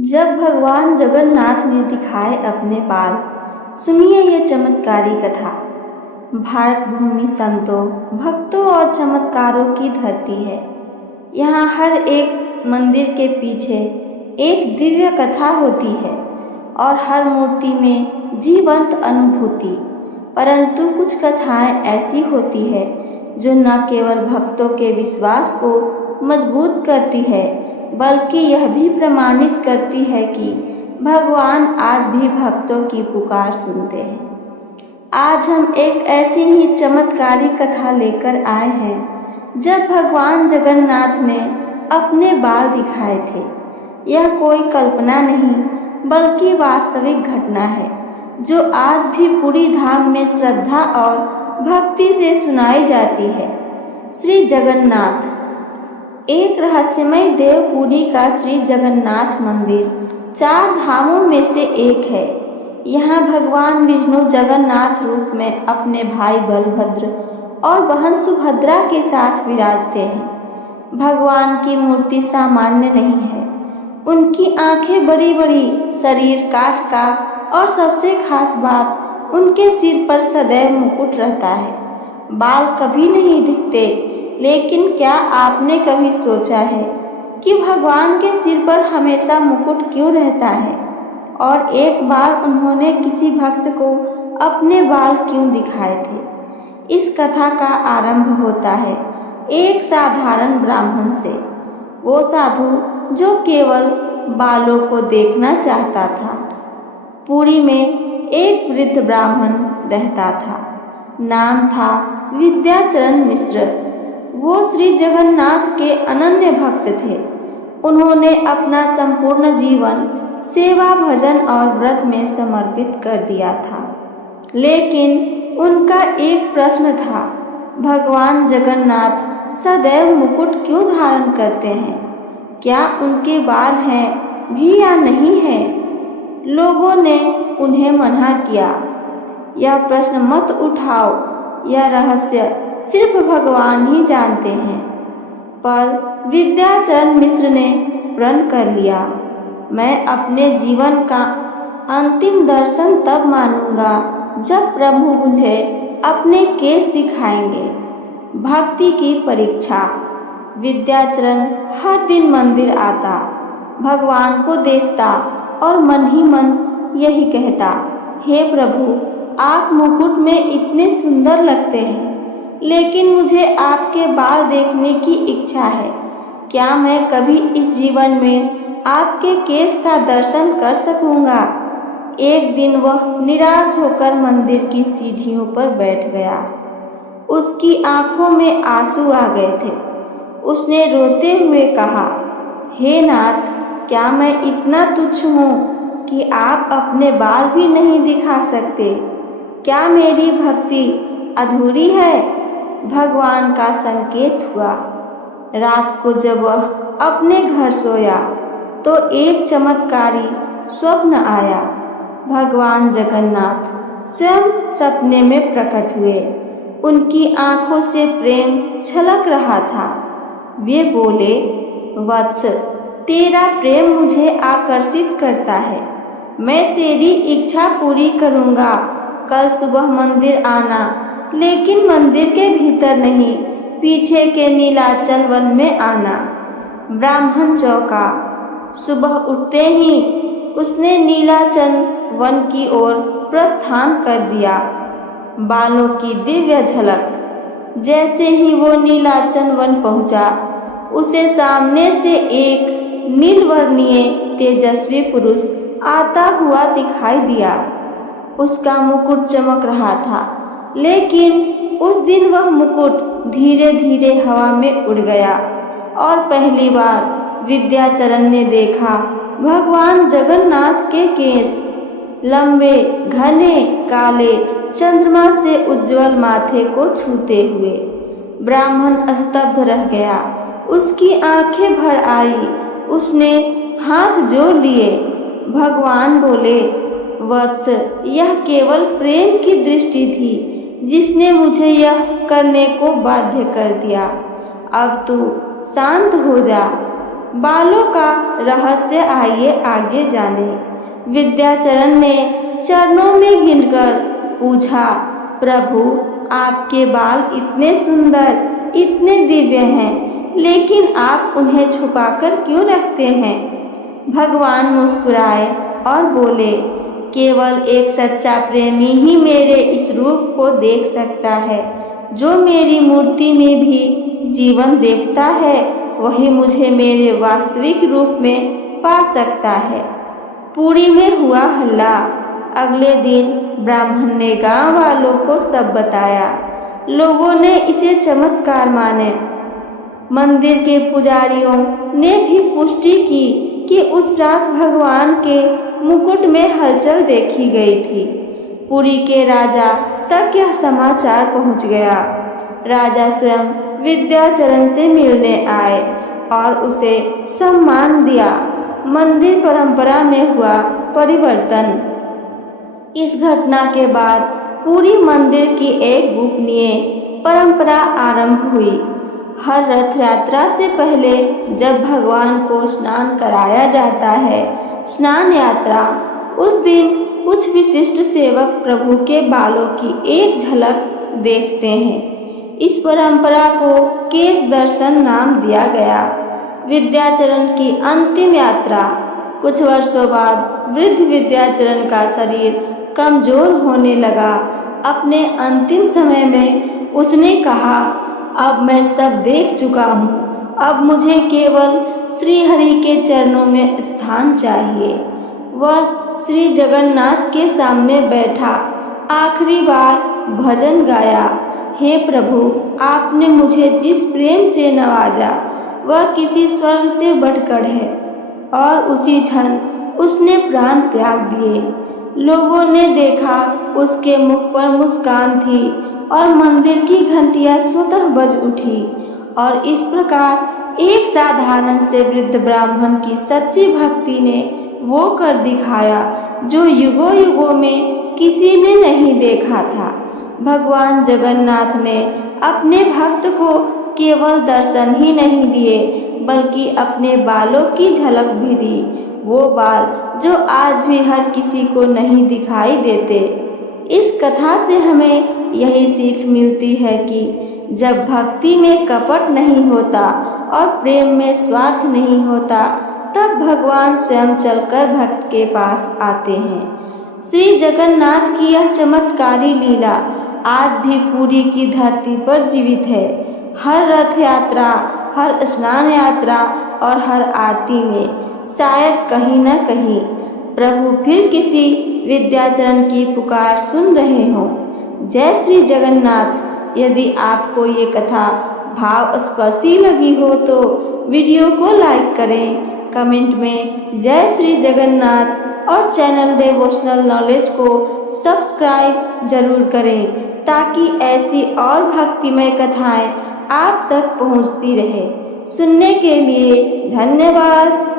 जब भगवान जगन्नाथ ने दिखाए अपने बाल, सुनिए ये चमत्कारी कथा। भारत भूमि संतों, भक्तों और चमत्कारों की धरती है। यहाँ हर एक मंदिर के पीछे एक दिव्य कथा होती है और हर मूर्ति में जीवंत अनुभूति। परंतु कुछ कथाएं ऐसी होती है जो न केवल भक्तों के विश्वास को मजबूत करती है, बल्कि यह भी प्रमाणित करती है कि भगवान आज भी भक्तों की पुकार सुनते हैं। आज हम एक ऐसी ही चमत्कारी कथा लेकर आए हैं जब भगवान जगन्नाथ ने अपने बाल दिखाए थे। यह कोई कल्पना नहीं बल्कि वास्तविक घटना है जो आज भी पूरी धाम में श्रद्धा और भक्ति से सुनाई जाती है। श्री जगन्नाथ, एक रहस्यमय देवपुरी का श्री जगन्नाथ मंदिर 4 धामों में से एक है। यहाँ भगवान विष्णु जगन्नाथ रूप में अपने भाई बलभद्र और बहन सुभद्रा के साथ विराजते हैं। भगवान की मूर्ति सामान्य नहीं है। उनकी आंखें बड़ी बड़ी, शरीर काठ का और सबसे खास बात, उनके सिर पर सदैव मुकुट रहता है। बाल कभी नहीं दिखते, लेकिन क्या आपने कभी सोचा है कि भगवान के सिर पर हमेशा मुकुट क्यों रहता है? और एक बार उन्होंने किसी भक्त को अपने बाल क्यों दिखाए थे? इस कथा का आरंभ होता है एक साधारण ब्राह्मण से। वो साधु जो केवल बालों को देखना चाहता था। पुरी में एक वृद्ध ब्राह्मण रहता था। नाम था विद्याचरण मिश्र। वो श्री जगन्नाथ के अनन्य भक्त थे। उन्होंने अपना संपूर्ण जीवन सेवा, भजन और व्रत में समर्पित कर दिया था। लेकिन उनका एक प्रश्न था, भगवान जगन्नाथ सदैव मुकुट क्यों धारण करते हैं? क्या उनके बाल हैं भी या नहीं है? लोगों ने उन्हें मना किया, यह प्रश्न मत उठाओ, यह रहस्य सिर्फ भगवान ही जानते हैं। पर विद्याचरण मिश्र ने प्रण कर लिया, मैं अपने जीवन का अंतिम दर्शन तब मानूंगा जब प्रभु मुझे अपने केश दिखाएंगे। भक्ति की परीक्षा। विद्याचरण हर दिन मंदिर आता, भगवान को देखता और मन ही मन यही कहता, हे प्रभु, आप मुकुट में इतने सुंदर लगते हैं, लेकिन मुझे आपके बाल देखने की इच्छा है। क्या मैं कभी इस जीवन में आपके केश का दर्शन कर सकूंगा? एक दिन वह निराश होकर मंदिर की सीढ़ियों पर बैठ गया। उसकी आंखों में आंसू आ गए थे। उसने रोते हुए कहा, हे नाथ, क्या मैं इतना तुच्छ हूँ कि आप अपने बाल भी नहीं दिखा सकते? क्या मेरी भक्ति अधूरी है? भगवान का संकेत हुआ। रात को जब वह अपने घर सोया तो एक चमत्कारी स्वप्न आया। भगवान जगन्नाथ स्वयं सपने में प्रकट हुए। उनकी आंखों से प्रेम छलक रहा था। वे बोले, वत्स, तेरा प्रेम मुझे आकर्षित करता है। मैं तेरी इच्छा पूरी करूँगा। कल सुबह मंदिर आना, लेकिन मंदिर के भीतर नहीं, पीछे के नीलाचल वन में आना। ब्राह्मण चौंका। सुबह उठते ही उसने नीलाचल वन की ओर प्रस्थान कर दिया। बालों की दिव्य झलक। जैसे ही वो नीलाचल वन पहुंचा, उसे सामने से एक नीलवर्णीय तेजस्वी पुरुष आता हुआ दिखाई दिया। उसका मुकुट चमक रहा था, लेकिन उस दिन वह मुकुट धीरे धीरे हवा में उड़ गया और पहली बार विद्याचरण ने देखा भगवान जगन्नाथ के केश, लंबे, घने, काले, चंद्रमा से उज्जवल माथे को छूते हुए। ब्राह्मण स्तब्ध रह गया। उसकी आंखें भर आई। उसने हाथ जोड़ लिए। भगवान बोले, वत्स, यह केवल प्रेम की दृष्टि थी जिसने मुझे यह करने को बाध्य कर दिया। अब तू शांत हो जा। बालों का रहस्य आइए आगे जाने। विद्याचरण ने चरणों में गिरकर पूछा, प्रभु आपके बाल इतने सुंदर, इतने दिव्य हैं, लेकिन आप उन्हें छुपाकर क्यों रखते हैं? भगवान मुस्कुराए और बोले, केवल एक सच्चा प्रेमी ही मेरे इस रूप को देख सकता है। जो मेरी मूर्ति में भी जीवन देखता है, वही मुझे मेरे वास्तविक रूप में पा सकता है। पुरी में हुआ हल्ला। अगले दिन ब्राह्मण ने गांव वालों को सब बताया। लोगों ने इसे चमत्कार माने। मंदिर के पुजारियों ने भी पुष्टि की कि उस रात भगवान के मुकुट में हलचल देखी गई थी। पुरी के राजा तक यह समाचार पहुंच गया। राजा स्वयं विद्याचरण से मिलने आए और उसे सम्मान दिया। मंदिर परंपरा में हुआ परिवर्तन। इस घटना के बाद पूरी मंदिर की एक गोपनीय परंपरा आरंभ हुई। हर रथ यात्रा से पहले जब भगवान को स्नान कराया जाता है, स्नान यात्रा, उस दिन कुछ विशिष्ट सेवक प्रभु के बालों की एक झलक देखते हैं। इस परंपरा को केश दर्शन नाम दिया गया। विद्याचरण की अंतिम यात्रा। कुछ वर्षों बाद वृद्ध विद्याचरण का शरीर कमजोर होने लगा। अपने अंतिम समय में उसने कहा, अब मैं सब देख चुका हूँ, अब मुझे केवल श्री हरि के चरणों में स्थान चाहिए। वह श्री जगन्नाथ के सामने बैठा, आखिरी बार भजन गाया, हे प्रभु, आपने मुझे जिस प्रेम से नवाजा वह किसी स्वर्ग से बढ़कर है। और उसी क्षण उसने प्राण त्याग दिए। लोगों ने देखा, उसके मुख पर मुस्कान थी और मंदिर की घंटियां स्वतः बज उठी। और इस प्रकार एक साधारण से वृद्ध ब्राह्मण की सच्ची भक्ति ने वो कर दिखाया जो युगों युगों में किसी ने नहीं देखा था। भगवान जगन्नाथ ने अपने भक्त को केवल दर्शन ही नहीं दिए, बल्कि अपने बालों की झलक भी दी। वो बाल जो आज भी हर किसी को नहीं दिखाई देते। इस कथा से हमें यही सीख मिलती है कि जब भक्ति में कपट नहीं होता और प्रेम में स्वार्थ नहीं होता, तब भगवान स्वयं चलकर भक्त के पास आते हैं। श्री जगन्नाथ की यह चमत्कारी लीला आज भी पुरी की धरती पर जीवित है। हर रथ यात्रा, हर स्नान यात्रा और हर आरती में शायद कहीं न कहीं प्रभु फिर किसी विद्याचरण की पुकार सुन रहे हों। जय श्री जगन्नाथ। यदि आपको ये कथा भाव स्पर्शी लगी हो तो वीडियो को लाइक करें, कमेंट में जय श्री जगन्नाथ और चैनल डिवोशनल नॉलेज को सब्सक्राइब जरूर करें, ताकि ऐसी और भक्तिमय कथाएं आप तक पहुंचती रहे। सुनने के लिए धन्यवाद।